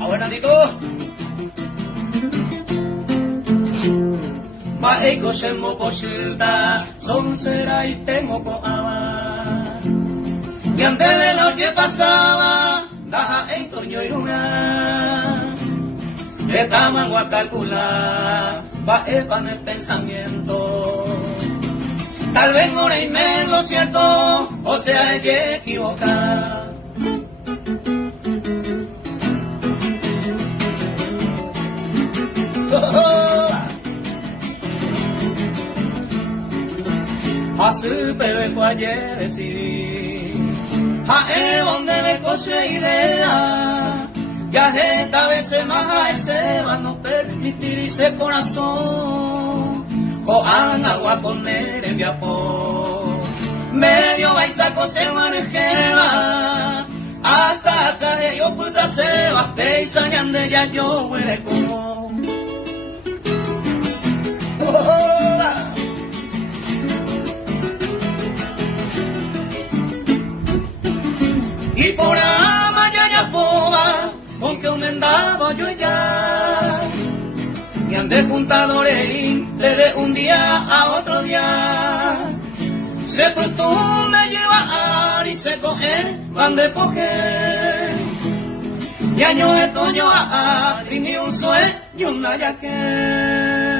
Abuelito. Maiko shemo koshilta, son será y tengo coaba. Y antes de lo que pasaba, daja en toño y luna. Estamos a calcular, va en el pensamiento. Tal vez no le me lo cierto, o sea, ella equivoca. Así pero cualquier decir, a donde me coche idea, ya esta vez más ese va a no permitir ese corazón, cojan agua con él en viapo, medio vais a conservar el jeva, hasta acá de yo puta se va, peisañando ya yo huele como. Y por amaya poba, aunque un andaba yo ya, y andé juntadores desde un día a otro día, se puso me lleva a y se coge, van de coger, y año de toño a y ni un sueño una ya que.